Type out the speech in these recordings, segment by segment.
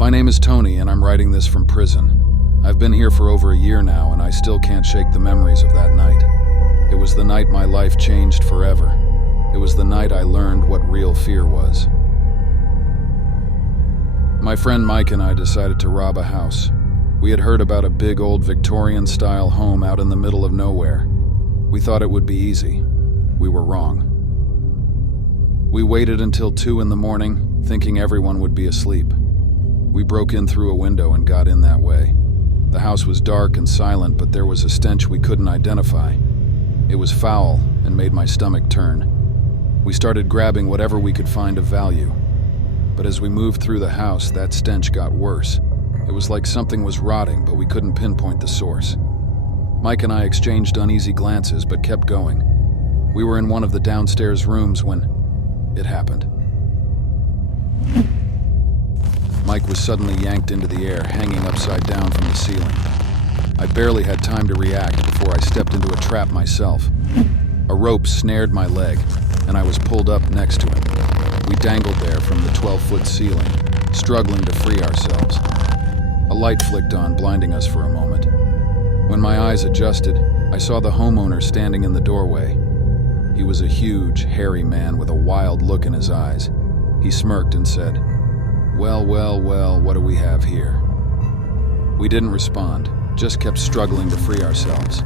My name is Tony, and I'm writing this from prison. I've been here for over a year now, and I still can't shake the memories of that night. It was the night my life changed forever. It was the night I learned what real fear was. My friend Mike and I decided to rob a house. We had heard about a big old Victorian-style home out in the middle of nowhere. We thought it would be easy. We were wrong. We waited until 2 in the morning, thinking everyone would be asleep. We broke in through a window and got in that way. The house was dark and silent, but there was a stench we couldn't identify. It was foul and made my stomach turn. We started grabbing whatever we could find of value. But as we moved through the house, that stench got worse. It was like something was rotting, but we couldn't pinpoint the source. Mike and I exchanged uneasy glances, but kept going. We were in one of the downstairs rooms when it happened. Mike was suddenly yanked into the air, hanging upside down from the ceiling. I barely had time to react before I stepped into a trap myself. A rope snared my leg, and I was pulled up next to him. We dangled there from the 12-foot ceiling, struggling to free ourselves. A light flicked on, blinding us for a moment. When my eyes adjusted, I saw the homeowner standing in the doorway. He was a huge, hairy man with a wild look in his eyes. He smirked and said, "Well, what do we have here?" We didn't respond, just kept struggling to free ourselves.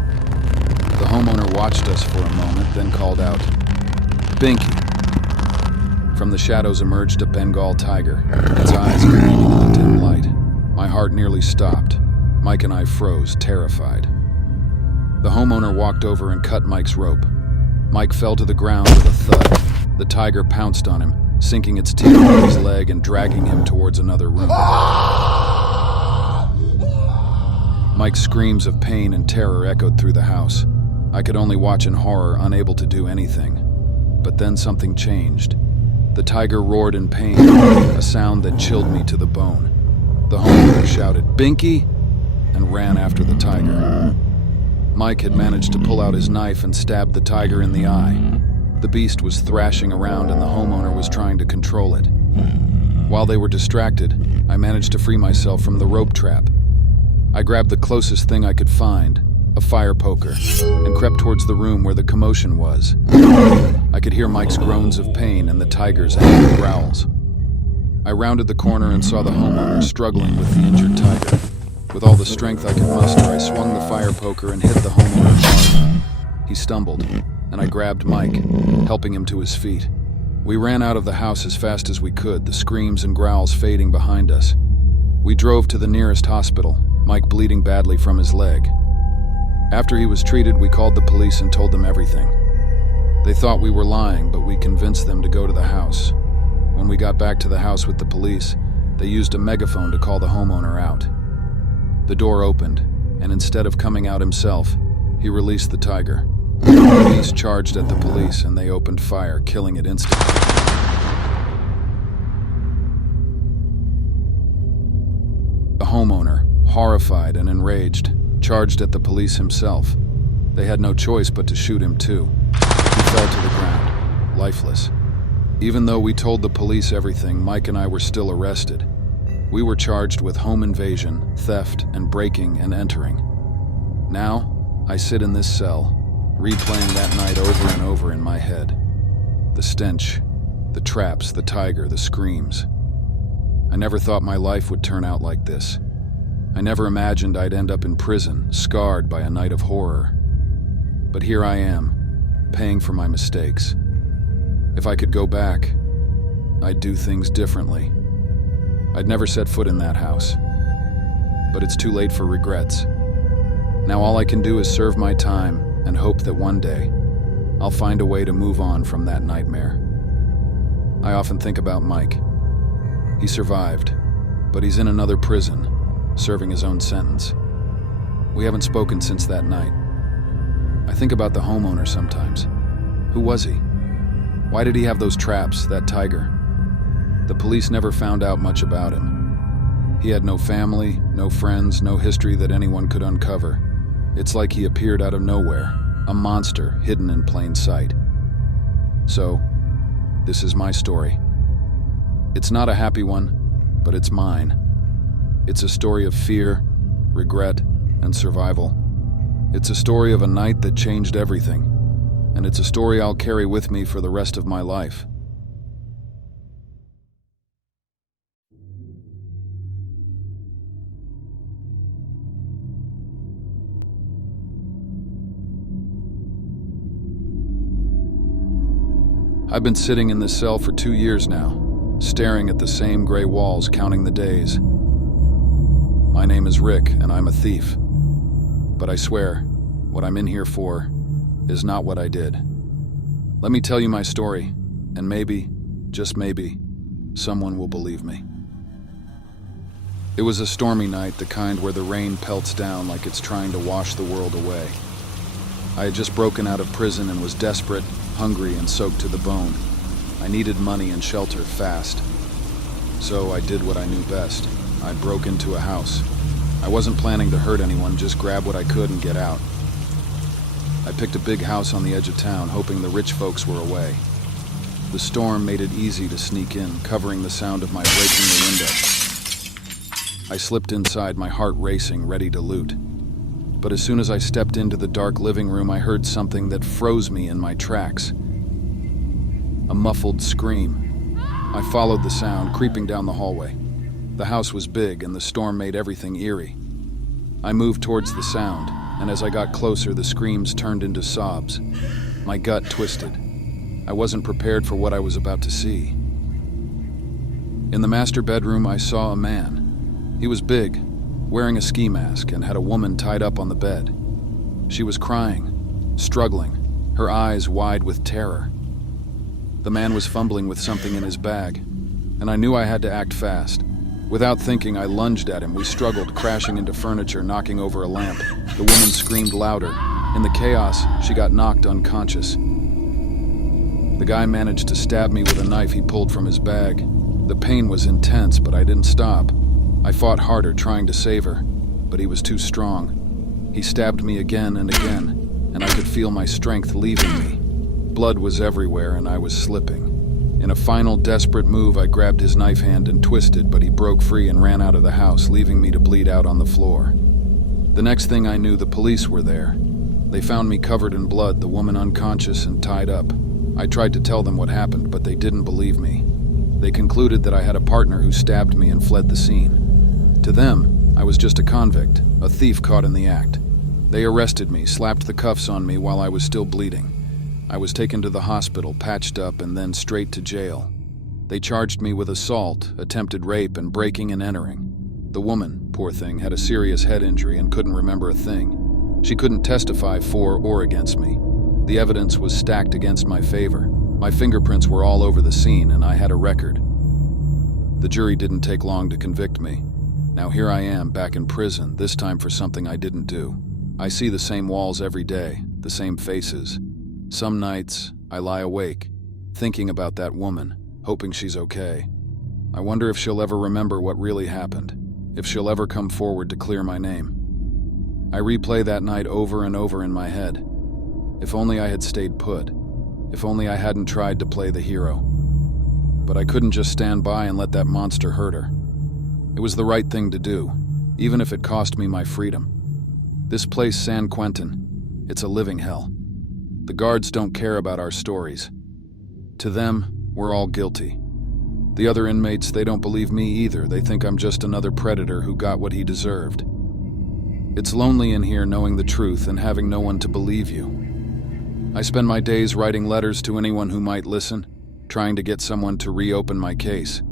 The homeowner watched us for a moment, then called out, "Binky." From the shadows emerged a Bengal tiger, its eyes gleaming in the dim light. My heart nearly stopped. Mike and I froze, terrified. The homeowner walked over and cut Mike's rope. Mike fell to the ground with a thud. The tiger pounced on him, sinking its teeth into his leg and dragging him towards another room. Mike's screams of pain and terror echoed through the house. I could only watch in horror, unable to do anything. But then something changed. The tiger roared in pain, a sound that chilled me to the bone. The homeowner shouted, "Binky!" and ran after the tiger. Mike had managed to pull out his knife and stab the tiger in the eye. The beast was thrashing around and the homeowner was trying to control it. While they were distracted, I managed to free myself from the rope trap. I grabbed the closest thing I could find, a fire poker, and crept towards the room where the commotion was. I could hear Mike's groans of pain and the tiger's angry growls. I rounded the corner and saw the homeowner struggling with the injured tiger. With all the strength I could muster, I swung the fire poker and hit the homeowner hard. He stumbled, and I grabbed Mike, helping him to his feet. We ran out of the house as fast as we could, the screams and growls fading behind us. We drove to the nearest hospital, Mike bleeding badly from his leg. After he was treated, we called the police and told them everything. They thought we were lying, but we convinced them to go to the house. When we got back to the house with the police, they used a megaphone to call the homeowner out. The door opened, and instead of coming out himself, he released the tiger. The beast charged at the police, and they opened fire, killing it instantly. The homeowner, horrified and enraged, charged at the police himself. They had no choice but to shoot him too. He fell to the ground, lifeless. Even though we told the police everything, Mike and I were still arrested. We were charged with home invasion, theft, and breaking and entering. Now, I sit in this cell, replaying that night over and over in my head. The stench, the traps, the tiger, the screams. I never thought my life would turn out like this. I never imagined I'd end up in prison, scarred by a night of horror. But here I am, paying for my mistakes. If I could go back, I'd do things differently. I'd never set foot in that house. But it's too late for regrets. Now all I can do is serve my time and hope that one day, I'll find a way to move on from that nightmare. I often think about Mike. He survived, but he's in another prison, serving his own sentence. We haven't spoken since that night. I think about the homeowner sometimes. Who was he? Why did he have those traps, that tiger? The police never found out much about him. He had no family, no friends, no history that anyone could uncover. It's like he appeared out of nowhere, a monster hidden in plain sight. So, this is my story. It's not a happy one, but it's mine. It's a story of fear, regret, and survival. It's a story of a night that changed everything, and it's a story I'll carry with me for the rest of my life. I've been sitting in this cell for 2 years now, staring at the same gray walls, counting the days. My name is Rick, and I'm a thief. But I swear, what I'm in here for is not what I did. Let me tell you my story, and maybe, just maybe, someone will believe me. It was a stormy night, the kind where the rain pelts down like it's trying to wash the world away. I had just broken out of prison and was desperate, hungry, and soaked to the bone. I needed money and shelter fast. So I did what I knew best. I broke into a house. I wasn't planning to hurt anyone, just grab what I could and get out. I picked a big house on the edge of town, hoping the rich folks were away. The storm made it easy to sneak in, covering the sound of my breaking the window. I slipped inside, my heart racing, ready to loot. But as soon as I stepped into the dark living room, I heard something that froze me in my tracks. A muffled scream. I followed the sound, creeping down the hallway. The house was big, and the storm made everything eerie. I moved towards the sound, and as I got closer, the screams turned into sobs. My gut twisted. I wasn't prepared for what I was about to see. In the master bedroom, I saw a man. He was big, wearing a ski mask, and had a woman tied up on the bed. She was crying, struggling, her eyes wide with terror. The man was fumbling with something in his bag, and I knew I had to act fast. Without thinking, I lunged at him. We struggled, crashing into furniture, knocking over a lamp. The woman screamed louder. In the chaos, she got knocked unconscious. The guy managed to stab me with a knife he pulled from his bag. The pain was intense, but I didn't stop. I fought harder, trying to save her, but he was too strong. He stabbed me again and again, and I could feel my strength leaving me. Blood was everywhere, and I was slipping. In a final desperate move, I grabbed his knife hand and twisted, but he broke free and ran out of the house, leaving me to bleed out on the floor. The next thing I knew, the police were there. They found me covered in blood, the woman unconscious and tied up. I tried to tell them what happened, but they didn't believe me. They concluded that I had a partner who stabbed me and fled the scene. To them, I was just a convict, a thief caught in the act. They arrested me, slapped the cuffs on me while I was still bleeding. I was taken to the hospital, patched up, and then straight to jail. They charged me with assault, attempted rape, and breaking and entering. The woman, poor thing, had a serious head injury and couldn't remember a thing. She couldn't testify for or against me. The evidence was stacked against my favor. My fingerprints were all over the scene, and I had a record. The jury didn't take long to convict me. Now here I am, back in prison, this time for something I didn't do. I see the same walls every day, the same faces. Some nights, I lie awake, thinking about that woman, hoping she's okay. I wonder if she'll ever remember what really happened, if she'll ever come forward to clear my name. I replay that night over and over in my head. If only I had stayed put. If only I hadn't tried to play the hero. But I couldn't just stand by and let that monster hurt her. It was the right thing to do, even if it cost me my freedom. This place, San Quentin, it's a living hell. The guards don't care about our stories. To them, we're all guilty. The other inmates, they don't believe me either. They think I'm just another predator who got what he deserved. It's lonely in here knowing the truth and having no one to believe you. I spend my days writing letters to anyone who might listen, trying to get someone to reopen my case.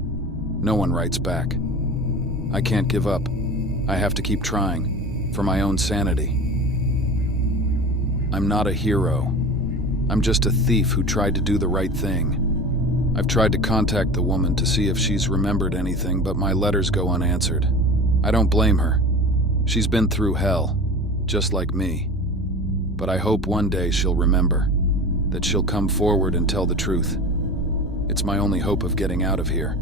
No one writes back. I can't give up. I have to keep trying, for my own sanity. I'm not a hero. I'm just a thief who tried to do the right thing. I've tried to contact the woman to see if she's remembered anything, but my letters go unanswered. I don't blame her. She's been through hell, just like me. But I hope one day she'll remember, that she'll come forward and tell the truth. It's my only hope of getting out of here.